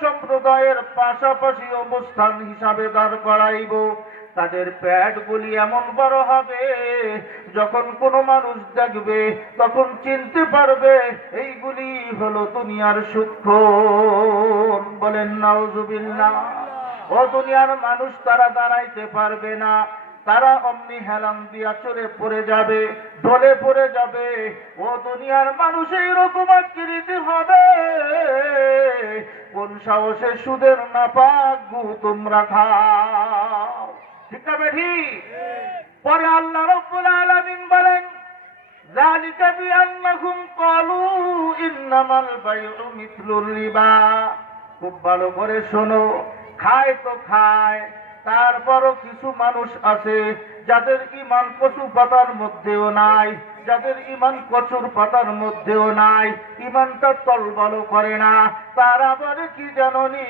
সম্প্রদায়ের পাশাপাশি অবস্থান হিসাবে দাঁড় করাইব। তাদের পেটগুলি এমন বড় হবে, যখন কোনো মানুষ দেখবে তখন চিনতে পারবে এইগুলি হলো দুনিয়ার সুদখোর। বলেন নাউজুবিল্লাহ। ও দুনিয়ার মানুষ তারা দাঁড়াইতে পারবে না, তারা অমনি হেলান দিয়া চলে পড়ে যাবে, ঢলে পড়ে যাবে। ও দুনিয়ার মানুষ এইরকম আকৃতি হবে, কোন সাহসে সুদের নাপাক গু তোমরা খাও? ঠিক না বেঠি? পরে আল্লাহ রাব্বুল আলামিন বলেন, যালিকা বিআন্নাহুম ক্বালু ইন্নামাল বাইউ মিথলুর রিবা। খুব ভালো করে শোনো, খায় তো খায়, তারপরও কিছু মানুষ আছে যাদের ঈমান কচু পাতার মধ্যেও নাই, যাদের ঈমান কচুর পাতার মধ্যেও নাই, ঈমানটা তলবালো করে না। তারা বলে কি জানোনি?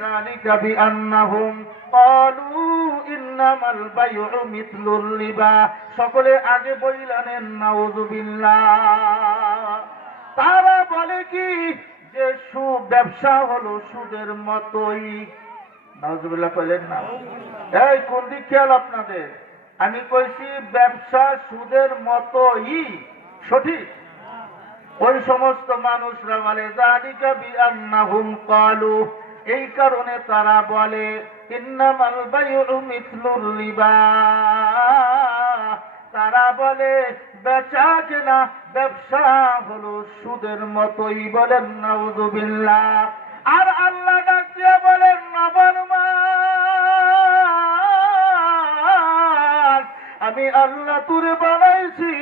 যালিকা বিআন্নাহুম ক্বালু ইন্নামাল বাইউ মিথলুর রিবা। সকলে আগে বইলেন নাউযুবিল্লাহ। তারা বলে কি যে ব্যবসা হলো সুদের মতোই। নাউযুবিল্লাহ কইলেন না? এই কোন দিক খেয়াল আপনাদের? আমি কইছি ব্যবসা সুদের মতোই সঠিক। ওই সমস্ত মানুষরা বলে যালিকা বিআন্নাহুম ক্বালু, এই কারণে তারা বলে ইন্নামাল বাইউ মিথলুর রিবা। তারা বলে বেচা কেনা ব্যবসা হলো সুদের মতোই। বলেন নাউযুবিল্লাহ। আর আল্লাহ ডাক দিয়ে বলেন, নাফরমান, আমি আল্লাহ তোরে বানাইছি,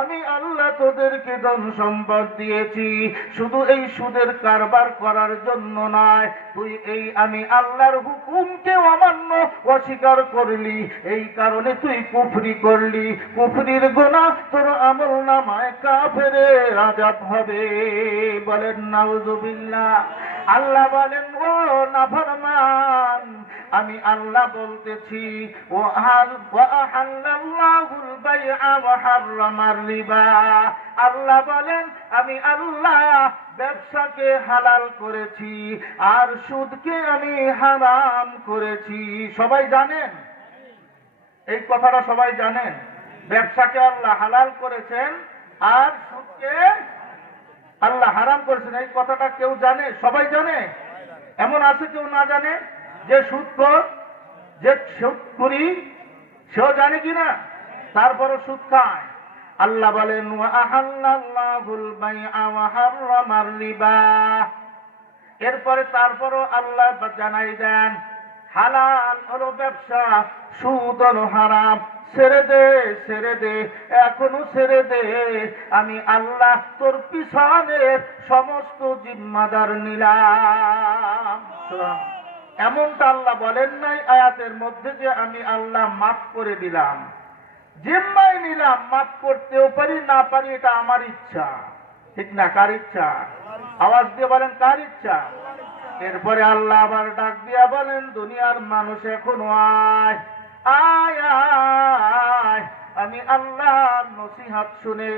আমি আল্লাহ তোদেরকে ধন সম্পদ দিয়েছি, শুধু এই সুদের কারবার করার জন্য নয়। তুই এই আমি আল্লাহর হুকুমকে অমান্য অস্বীকার করলি, এই কারণে তুই কুফরি করলি। কুফরির গুনাহ তোর আমলনামায় কাফেরের আযাব হবে। বলেন নাউযুবিল্লাহ। আল্লাহ বলেন, ও নাফরমান, আমি আল্লাহ বলতেছি, ওয়াহাল্লাল্লাহুল বাইআ ওয়া হাররামার রিবা। আল্লাহ বলেন, আমি আল্লাহ ব্যবসাকে হালাল করেছি আর সুদকে আমি হারাম করেছি। সবাই জানেন এই কথাটা? সবাই জানেন ব্যবসাকে আল্লাহ হালাল করেছেন আর সুদকে আল্লাহ হারাম করেছেন। এই কথাটা কেউ জানে? সবাই জানে? এমন আছে কেউ না জানে? যে সুদখোর, যে সুদখুরি, সেও জানে কিনা? তারপরও সুদ খায়। আল্লাহ বলেন, ওয়াহাল্লাল্লাহুল বাইআ ওয়া হাররামার রিবা। এরপরে তারপরও আল্লাহ জানাই দেন, হালাল হলো ব্যবসা, সুদ হলো হারাম। ছেড়ে দে, ছেড়ে দে, এখনো ছেড়ে দে। আমি আল্লাহ তোর পিছনের সমস্ত জিম্মাদার নিলাম। এমনটা আল্লাহ বলেন নাই আয়াতের মধ্যে যে আমি আল্লাহ মাফ করে দিলাম। জিম্মায় নিলাম, মাফ করতেও পারি না পারি, এটা আমার ইচ্ছা। ঠিক না? কার ইচ্ছা? আওয়াজ দিয়ে বলেন, কার ইচ্ছা? এরপরে আল্লাহ আবার ডাক দিয়া বলেন, দুনিয়ার মানুষ এখনো আয় আয় আয়, আমি আল্লাহর নসিহত শুনে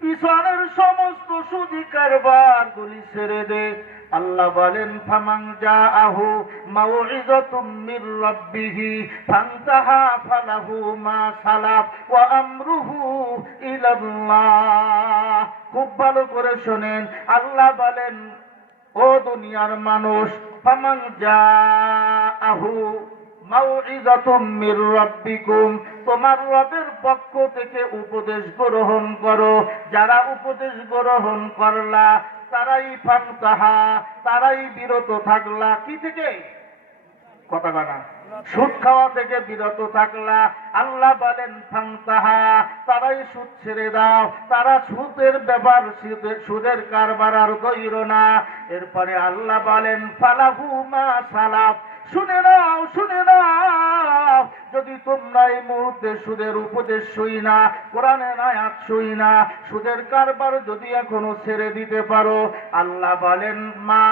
পিছনের সমস্ত সুদি কারবার গুলি ছেড়ে দে। আল্লাহ বলেন, ফামান জাআহু মাউইযাতুম মির রাব্বিহি ফান্তাহা ফালাহু মা সালাফ ওয়া আমরুহু ইলাল্লাহ। খুব ভালো করে শোনেন, আল্লাহ বলেন, ও দুনিয়ার মানুষ, ফামান জাআহু মাউইযাতুম মির রাব্বিকুম, তোমার রবের পক্ষ থেকে উপদেশ গ্রহণ করো। যারা উপদেশ গ্রহণ করলা তারাই ফান্তাহা, তারাই বিরত থাকলা। কি থেকে? কথা বলা, সুদ খাওয়া থেকে বিরত থাকলা। আল্লাহ বলেন ফান্তাহা, তারাই সুদ ছেড়ে দাও, তারা সুদের ব্যাপার, সুদের কারবার আর কইরো না। এরপরে আল্লাহ বলেন ফালাহু মা সালাফ, শুনে নাও, শুনে নাও, যদি তোমরা এই মুহূর্তে সুদের উপদেশ শুই না, কোরআনের আয়াত শুই না, সুদের কারবার যদি এখনো ছেড়ে দিতে পারো, আল্লাহ বলেন মা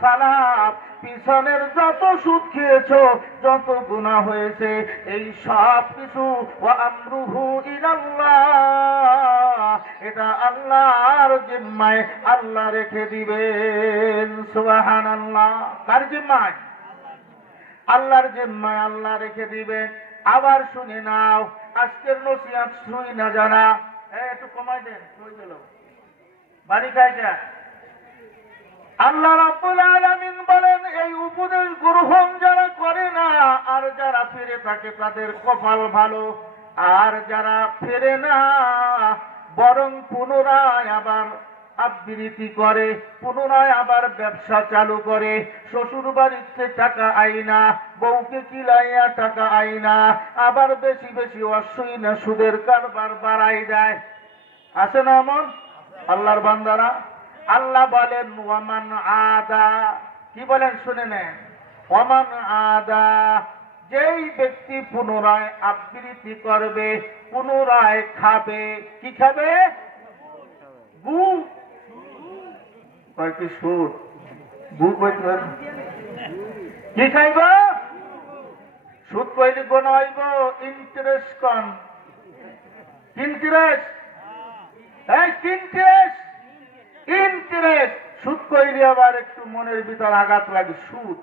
সালাফ, পিছনের যত সুদ খেয়েছো, যত গুনাহ হয়েছে, এই সব কিছু ওয়া আমরুহু ইলাল্লাহ, এটা আল্লাহর জিম্মায়, আল্লাহ রেখে দিবেন। সুবহানাল্লাহ। কার জিম্মায়? আল্লাহর জিম্মায় আল্লাহ রেখে দিবেন। আবার শুনে নাও, আজকের নসিহত শুই না জানা, একটু কমাই দেন, হয়ে গেল বাড়ি খাইটা। আল্লাহ রাব্বুল আলামিন বলেন, এই উপদেশ গ্রহণ যারা করে না আর যারা ফিরে থাকে তাদের কপাল ভালো, আর যারা ফেরে না বরং পুনরায় আবার আবৃত্তি করে, পুনরায় আবার ব্যবসা চালু করে, শ্বশুর বাড়িতে টাকা আইনা, বউকে কিলাইয়া টাকা আইনা, আবার বেশি বেশি অসই না সুদের কারবার বাড়াই দেয়। আছে না এমন আল্লাহর বান্দারা? আল্লাহ বলেন ওয়ামান আদা, কি বলেন শুনে নেন, ওয়ামান আদা, যেই ব্যক্তি পুনরায় আবৃত্তি করবে, পুনরায় খাবে, কি খাবে? গু, কয়েকটি সুদ, গু কি খাইব? সুদ কইলে কোন হইব? ইন্টারেস্ট কন, ইন্টারেস্ট, এই ইন্টারেস্ট, ইন্টারেস্ট। সুদ কইলে আবার একটু মনের ভিতর আঘাত লাগে, সুদ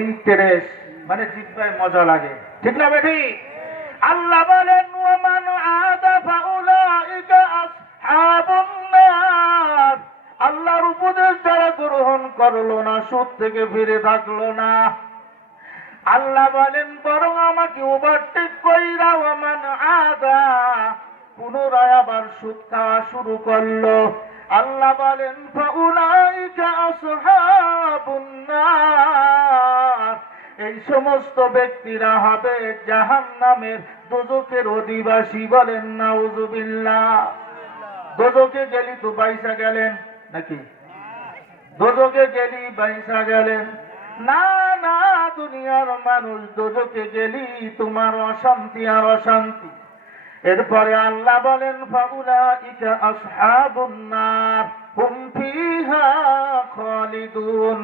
ইন্টারেস্ট মানে জিব্বায় মজা লাগে, ঠিক না বেঠি? আল্লাহ বলেন ওয়ামান আদা ফাউলাইকা আসহাবুন নার, আল্লাহর উপদেশ যারা গ্রহণ করলো না, সুদ থেকে ফিরে থাকলো না, আল্লাহ বলেন বরং আমাকে ওভারটেক কইরা ওয়ামান আদা, পুনরায় আবার সুদ খাওয়া শুরু করলো, আল্লাহ বলেন ফাউলাইকা আসহাবুন নার, এই সমস্ত ব্যক্তিরা হবে জাহান্নামের, দোজখের অধিবাসী। বলেন নাউযুবিল্লাহ। দোজখে গেলি তো বাইসা গেলেন নাকি? দোজখে গেলি বাইসা গেলেন না? না, দুনিয়ার মানুষ, দোজখে গেলি তোমার অশান্তি আর অশান্তি। এরপরে আল্লাহ বলেন ফাউলাইকা আসহাবুন নার হুম ফিহা খালিদুন,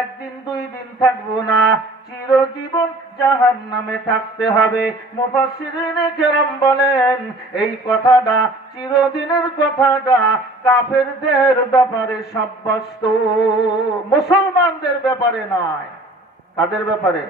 একদিন দুই দিন থাকবো না, চিরজীবন জাহান্নামে থাকতে হবে। মুফাসসিরিনে কেরাম বলেন এই কথাটা, চিরদিনের কথাটা কাফেরদের ব্যাপারে সাব্যস্ত, মুসলমানদের ব্যাপারে নয়। কাদের ব্যাপারে?